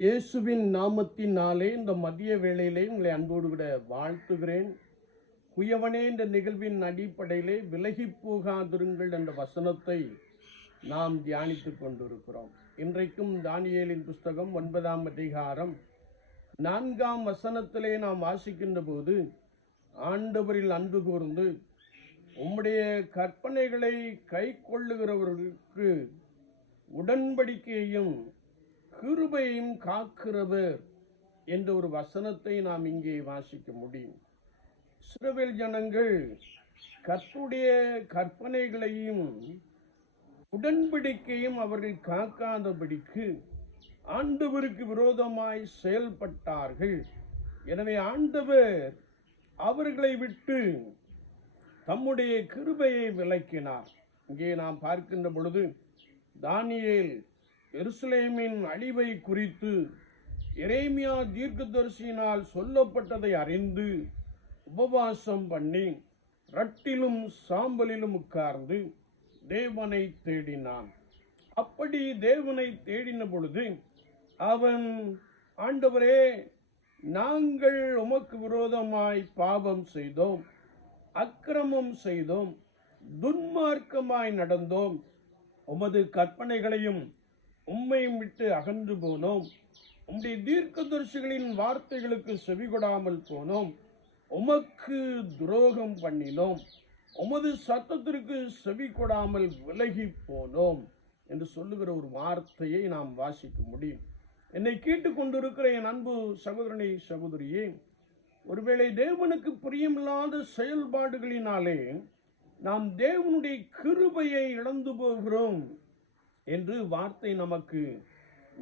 இயேசுவின் நாமத்தினாலே இந்த மதிய வேளையிலே உங்களை அன்போடு விட வாழ்த்துகிறேன். குயவனே என்ற நிகழ்வின் அடிப்படையிலே விலகி போகாதிருங்கள் என்ற வசனத்தை நாம் தியானித்து கொண்டிருக்கிறோம். இன்றைக்கும் தானியலின் புஸ்தகம் ஒன்பதாம் அதிகாரம் நான்காம் வசனத்திலே நாம் வாசிக்கின்ற போது ஆண்டவரில் அன்பு கூர்ந்து உம்முடைய கற்பனைகளை கை கொள்ளுகிறவர்களுக்கு உடன்படிக்கையையும் கிருபையும் காக்கிறவர் என்ற ஒரு வசனத்தை நாம் இங்கே வாசிக்க முடியும். சிறுவில் ஜனங்கள் கர்த்தருடைய கற்பனைகளையும் உடன்படிக்கையும் அவர்கள் காக்காதபடிக்கு ஆண்டவருக்கு விரோதமாய் செயல்பட்டார்கள். எனவே ஆண்டவர் அவர்களை விட்டு தம்முடைய கிருபையை விளக்கினார் இங்கே நாம் பார்க்கின்ற பொழுது தானியேல் எருசலேமின் அழிவை குறித்து எரேமியா தீர்க்கதரிசியினால் சொல்லப்பட்டதை அறிந்து உபவாசம் பண்ணி ரட்டிலும் சாம்பலிலும் உட்கார்ந்து தேவனை தேடினான். அப்படி தேவனை தேடின பொழுது அவன் ஆண்டவரே நாங்கள் உமக்கு விரோதமாய் பாவம் செய்தோம் அக்கிரமம் செய்தோம் துன்மார்க்கமாய் நடந்தோம். உமது கற்பனைகளையும் உம்மையும் விட்டு அகன்று போனோம். உம்முடைய தீர்க்கதரிசிகளின் வார்த்தைகளுக்கு செவிகொடாமல் போனோம். உமக்கு துரோகம் பண்ணினோம். உமது சத்தத்திற்கு செவி கொடாமல் விலகி போனோம் என்று சொல்லுகிற ஒரு வார்த்தையை நாம் வாசிக்க முடியும். என்னை கேட்டுக்கொண்டிருக்கிற என் அன்பு சகோதரனை சகோதரியே ஒருவேளை தேவனுக்கு பிரியமில்லாத செயல்பாடுகளினாலே நாம் தேவனுடைய கிருபையை இழந்து போகிறோம். என்று வார்த்தை நமக்கு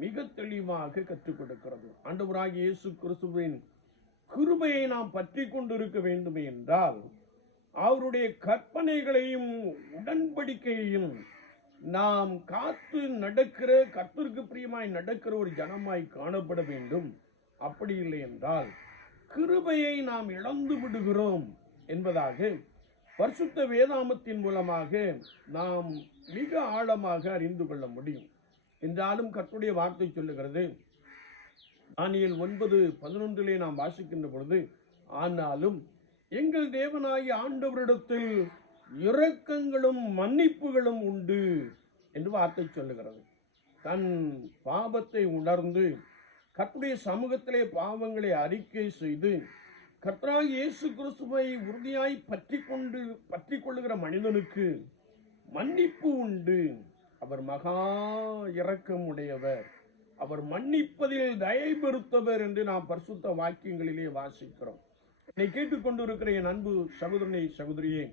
மிக தெளிவாக கற்றுக் கொடுக்கிறது. ஆண்டவராகிய இயேசு கிறிஸ்துவின் கிருபையை நாம் பற்றி கொண்டிருக்க வேண்டும் என்றால் அவருடைய கற்பனைகளையும் உடன்படிக்கையையும் நாம் காத்து நடக்கிற கர்த்தருக்கு பிரியமாய் நடக்கிற ஒரு ஜனமாய் காணப்பட வேண்டும். அப்படி இல்லை என்றால் கிருபையை நாம் இழந்து விடுகிறோம் என்பதாக பரிசுத்த வேதாமத்தின் மூலமாக நாம் மிக ஆழமாக அறிந்து கொள்ள முடியும். என்றாலும் கற்றுடைய வார்த்தை சொல்லுகிறது தானியேல் ஒன்பது பதினொன்றிலே நாம் வாசிக்கின்ற பொழுது ஆனாலும் எங்கள் தேவனாகி ஆண்டவரிடத்தில் இரக்கங்களும் மன்னிப்புகளும் உண்டு என்று வார்த்தை சொல்லுகிறது. தன் பாவத்தை உணர்ந்து கற்றுடைய சமூகத்திலே பாவங்களை அறிக்கை செய்து கர்த்தராக இயேசு கிறிஸ்துவை உறுதியாய் பற்றி கொண்டு பற்றி கொள்ளுகிற மனிதனுக்கு மன்னிப்பு உண்டு. அவர் மகா இரக்கம் உடையவர் அவர் மன்னிப்பதில் தயை பெருத்தவர் என்று நாம் பரிசுத்த வாக்கியங்களிலே வாசிக்கிறோம். என்னை கேட்டுக்கொண்டிருக்கிற என் அன்பு சகோதரனை சகோதரியே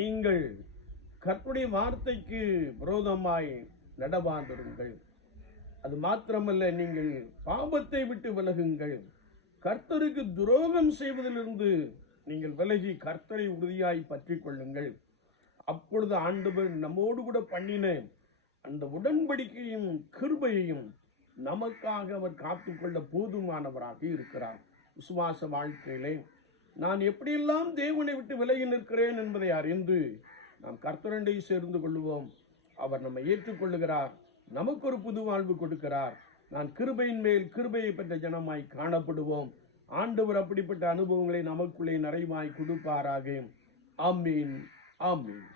நீங்கள் கற்புடைய வார்த்தைக்கு விரோதமாய் நடவாந்திருங்கள் அது மாத்திரமல்ல நீங்கள் பாபத்தை விட்டு விலகுங்கள். கர்த்தருக்கு துரோகம் செய்வதிலிருந்து நீங்கள் விலகி கர்த்தரை உறுதியாய் பற்றி கொள்ளுங்கள். அப்பொழுது ஆண்டவர் நம்மோடு கூட பண்ணின அந்த உடன்படிக்கையும் கிருபையையும் நமக்காக அவர் காத்துக்கொள்ள போதுமானவராக இருக்கிறார். விசுவாச வாழ்க்கையிலே நான் எப்படியெல்லாம் தேவனை விட்டு விலகி நிற்கிறேன் என்பதை அறிந்து நாம் கர்த்தரண்டை சேர்ந்து கொள்வோம் அவர் நம்மை ஏற்றுக்கொள்ளுகிறார் நமக்கு ஒரு புது வாழ்வு கொடுக்கிறார். நான் கிருபையின் மேல் கிருபையை பெற்ற ஜனமாய் காணப்படுவோம். ஆண்டவர் அப்படிப்பட்ட அனுபவங்களை நமக்குள்ளே நிறைவாய் கொடுப்பாராக. ஆமீன் ஆமீன்.